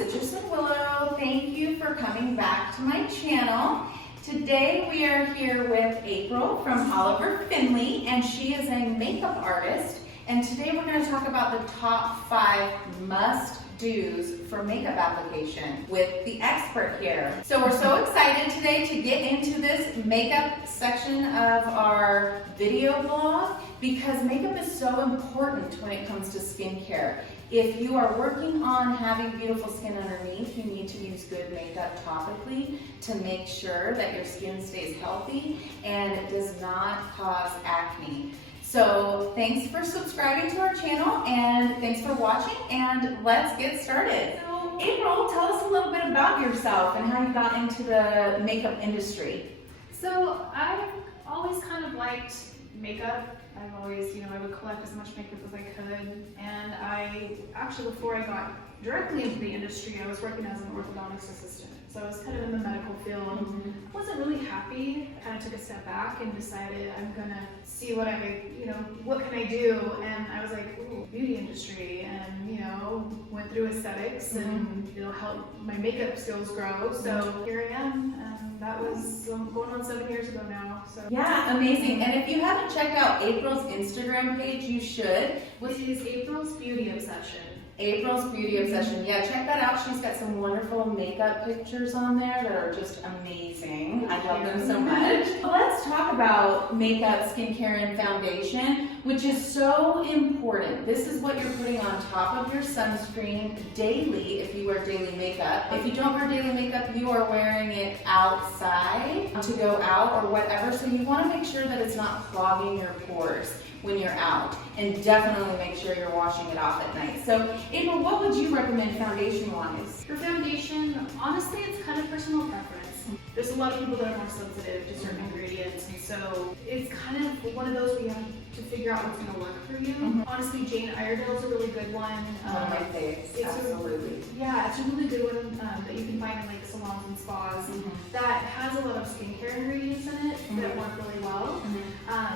Citrus and Willow. Thank you for coming back to my channel. Today we are here with April from Oliver Finley, and she is a makeup artist. And today we're going to talk about the top 5 must-dos for makeup application with the expert here. So we're so excited today to get into this makeup section of our video blog because makeup is so important when it comes to skincare. If you are working on having beautiful skin underneath, you need to use good makeup topically to make sure that your skin stays healthy and it does not cause acne. So thanks for subscribing to our channel and thanks for watching, and let's get started. So April, tell us a little bit about yourself and how you got into the makeup industry. So I've always kind of liked makeup. I've always, I would collect as much makeup as I could. And I actually, before I got directly into the industry, I was working as an orthodontist assistant. So I was kind of in the medical field. I wasn't really happy. I kind of took a step back and decided I'm gonna see what what can I do? And I was like, ooh, beauty industry, and went through aesthetics and it'll help my makeup skills grow. So here I am. That was going on 7 years ago now. So yeah, amazing. And if you haven't checked out April's Instagram page, you should. Which is April's Beauty Obsession. April's Beauty Obsession. Yeah, check that out. She's got some wonderful makeup pictures on there that are just amazing. I love them so much. Let's talk about makeup, skincare, and foundation, which is so important. This is what you're putting on top of your sunscreen daily if you wear daily makeup. If you don't wear daily makeup, you are wearing it outside to go out or whatever. So you want to make sure that it's not clogging your pores when you're out, and definitely make sure you're washing it off at night. So April, what would you recommend foundation-wise? For foundation, honestly, it's kind of personal preference. There's a lot of people that are more sensitive to certain ingredients, and so it's kind of one of those where you have to figure out what's going to work for you. Honestly, Jane Iredale's a really good one. One of my faves, absolutely. It's a really good one that you can find in like salons and spas that has a lot of skincare ingredients in it that work really well.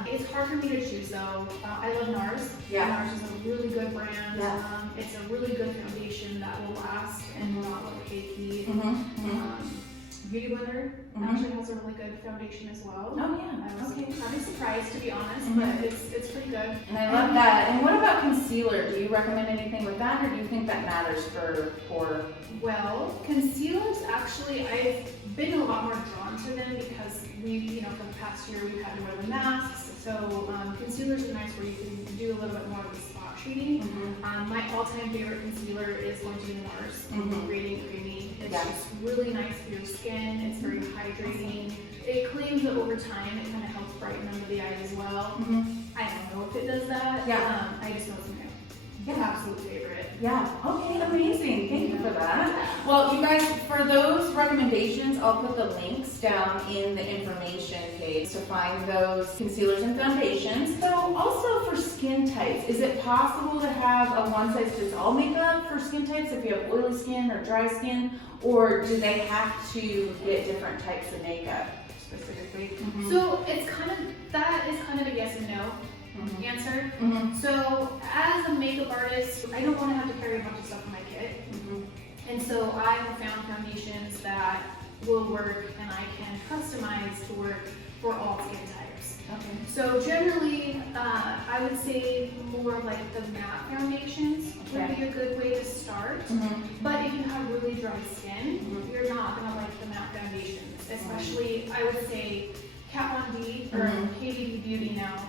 It's hard for me to choose though. I love NARS. Yeah. NARS is a really good brand. Yeah. It's a really good foundation that will last and will not look cakey. Beauty Blender actually has a really good foundation as well. Oh yeah. I was kind of surprised, to be honest, but it's pretty good. And I love that. And what about concealer? Do you recommend anything with that, or do you think that matters for pore? Well, concealers, actually, I've been a lot more drawn to them because we, for the past year, we've had to wear the masks. So concealers are nice where you can do a little bit more of the spot treating. My all-time favorite concealer is going to be NARS Radiant Creamy. It's just really nice for your skin. It's very hydrating. It claims that over time it kind of helps brighten under the eye as well. I don't know if it does that. I just know it's my absolute favorite. Yeah, okay, amazing. Thank you for that. Well, you guys, for those recommendations, I'll put the links down in the information page to find those concealers and foundations. So also for skin types, is it possible to have a one-size-fits-all makeup for skin types if you have oily skin or dry skin, or do they have to get different types of makeup specifically? So it's kind of a yes and no answer. So as a makeup artist, I don't want to have to carry a bunch of stuff in my kit. And so I have found foundations that will work and I can customize to work for all skin types. So generally, I would say more like the matte foundations would be a good way to start. But if you have really dry skin, you're not going to like the matte foundations. Especially, I would say, Kat Von D or KDB Beauty now.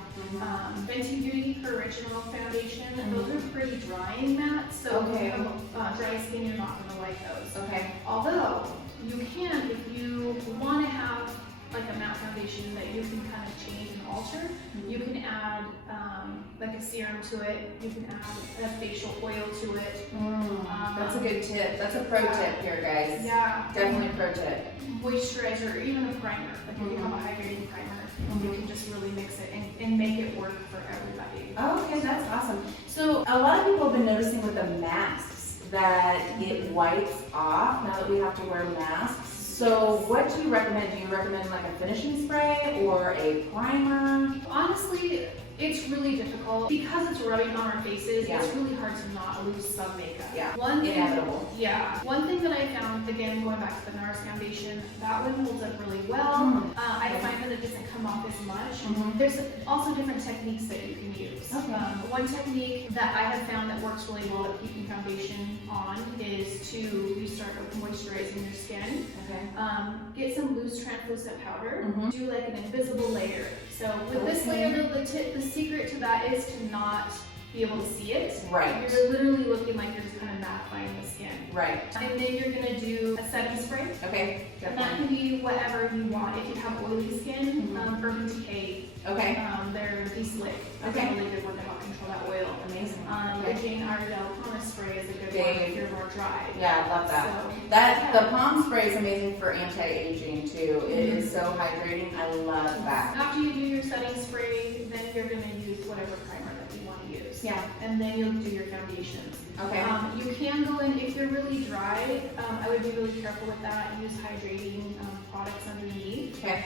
Fenty Beauty, her original foundation, and those are pretty drying matte, so if you have dry skin, you're not going to like those. Although, you can, if you want to have like a matte foundation that you can kind of change and alter, you can add like a serum to it, you can add a facial oil to it. That's a good tip. That's a pro tip here, guys. Yeah. Definitely a pro tip. Moisturizer or even a primer, like if you have a hydrating primer, you can just really mix it and make it work for everybody. Okay, that's awesome. So a lot of people have been noticing with the masks that it wipes off now that we have to wear masks. So what do you recommend? Do you recommend like a finishing spray or a primer? Honestly, it's really difficult because it's rubbing on our faces. Yeah. It's really hard to not lose some makeup. Yeah, One thing, inevitable. Yeah. One thing that I found, again, going back to the NARS Foundation, that one holds up really well. I find that it doesn't come off as much. There's also different techniques that you can use. Okay. One technique that I have found that works really well at keeping foundation on is to you start with moisturizing your skin. Okay. Get some loose translucent powder. Do like an invisible layer. So with this layer, the secret to that is to not be able to see it. Right. You're literally looking like you're just kind of mattifying the skin. Right. And then you're gonna do a setting spray. Okay. And that can be whatever you want. If you have oily skin, Urban Decay. Okay. They're de-slick. That's a really good one to help control that oil. Amazing. The Jane Iredale Promise Spray is a good one if you're more dry. Yeah, I love that. So, The palm spray is amazing for anti-aging too. It is so hydrating. I love that. After you do your setting spray, then you're going to use whatever primer that you want to use. Yeah. And then you'll do your foundations. Okay. You can go in, if you're really dry, I would be really careful with that. Use hydrating products underneath. Okay.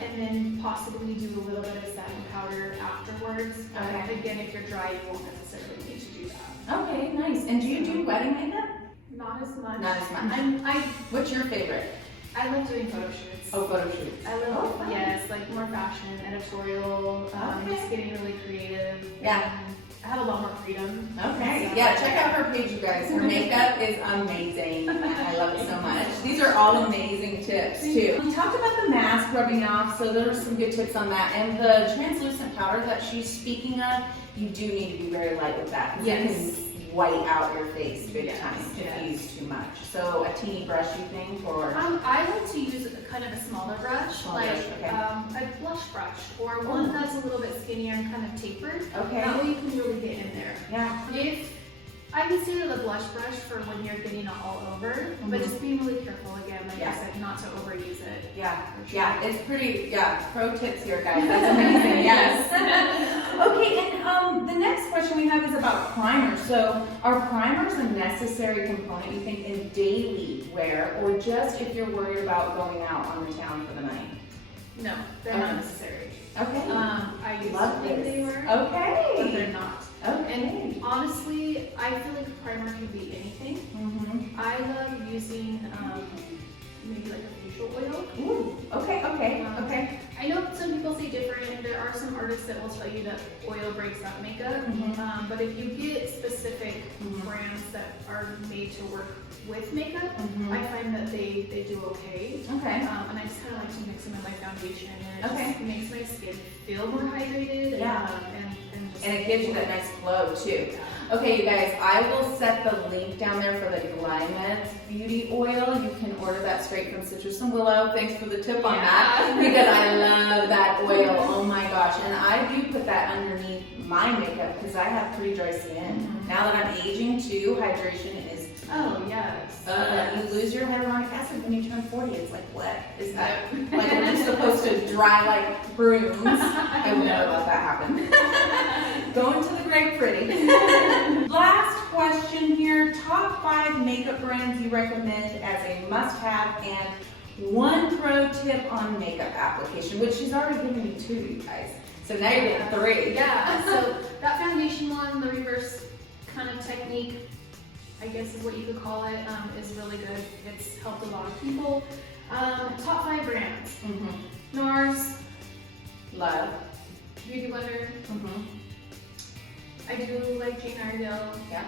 And then possibly do a little bit of setting powder afterwards. Okay. Again, if you're dry, you won't necessarily need to do that. Okay, nice. And do you do wedding makeup? Not as much. Not as much. I What's your favorite? love doing photo shoots. Oh, photo shoots. I love, fun. yes, like more fashion, editorial, just getting really creative. Yeah. And I have a lot more freedom. Okay, So, yeah, check out her page, you guys. Her makeup is amazing. I love it so much. These are all amazing tips, too. We talked about the mask rubbing off, so there are some good tips on that. And the translucent powder that she's speaking of, you do need to be very light with that. Yes. It can white out your face big Yes, time if yes. you use too much. So a teeny brush, you think, or? I like to use kind of a smaller brush, Smaller like brush, okay. a blush brush, or one that's a little bit skinnier and kind of tapered. Okay. That way you can really get in there. Yeah. If I consider the blush brush for when you're getting it all over, but just being really careful again, like I said, not to overuse it. Yeah, yeah, it's pretty, pro tips here, guys. That's amazing, yes. Okay, and the next question we have is about primers. So are primers a necessary component, you think, in daily wear, or just if you're worried about going out on the town for the night? No, they're not necessary. Okay. I used Love to think this. they were, Okay. but they're not. Okay. And honestly, I feel like a primer can be anything. I love using maybe like a facial oil. Ooh, okay. I know some people say different. There are some artists that will tell you that oil breaks up makeup. But if you get specific brands that are made to work with makeup, I find that they do okay. Okay. And I just kind of like to mix them in my foundation, and it Okay. just makes my skin feel more hydrated. Yeah. And And it gives you that nice glow too. Okay, you guys, I will set the link down there for the Glymed Beauty Oil. You can order that straight from Citrus and Willow. Thanks for the tip on that, because I love that oil. Oh my gosh, and I do put that underneath my makeup because I have pretty dry skin. Now that I'm aging too, hydration is key. oh yes. You lose your hyaluronic acid when you turn 40. It's like, what is that? Like, I'm just supposed to dry like brooms. I would never let that happen. Going to the grave pretty. Last question here. Top 5 makeup brands you recommend as a must-have, and one pro tip on makeup application, which she's already given me 2, you guys. So now you're getting 3. Yeah, so that foundation one, the reverse kind of technique, I guess is what you could call it, is really good. It's helped a lot of people. Top 5 brands. NARS, Love. Beauty Blender. I do like Jane Iredale. Yeah.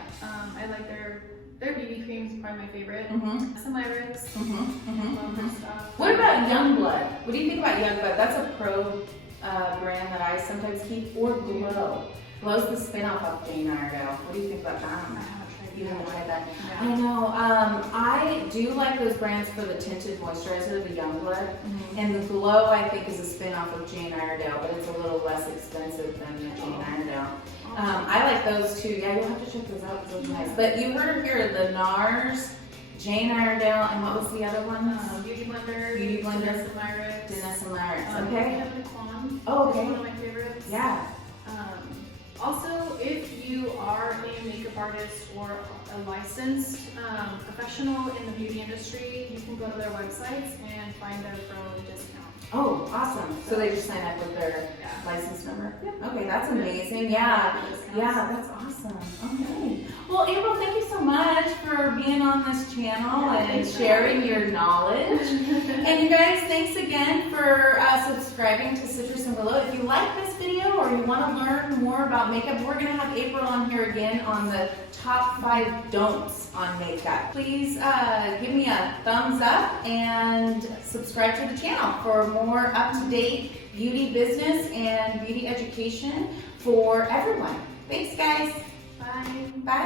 I like their BB cream is probably my favorite. Some Irix. Love their stuff. What about Youngblood? What do you think about Youngblood? That's a pro brand that I sometimes keep. Or Glow. Glow's the spin-off of Jane Iredale. What do you think about that? I haven't tried You haven't tried that? No. I know. I do like those brands for the tinted moisturizer, the Youngblood. And the Glow, I think, is a spin-off of Jane Iredale, but it's a little less expensive than the Jane Iredale. I like those too. Yeah, you'll have to check those out because those are nice. But you heard it here, the NARS, Jane Iredale, and what was the other one? Beauty Blender. Beauty Blender. Some Irix. Dennis and Larix. Okay. Okay. Oh, okay. One of my favorites. Yeah. Also, if you are a makeup artist or a licensed professional in the beauty industry, you can go to their websites and find their pro discount. Oh, awesome. So they just sign up with their license number? Okay, that's amazing. Yeah, that's awesome. Okay. Well, April, thank you so much for being on this channel and sharing your knowledge. And you guys, thanks again for subscribing to Citrus and Willow. If you like this video or you want to learn more about makeup, we're going to have April on here again on the top 5 don'ts on makeup. Please give me a thumbs up and subscribe to the channel for more up-to-date beauty business and beauty education for everyone. Thanks, guys. Bye. Bye.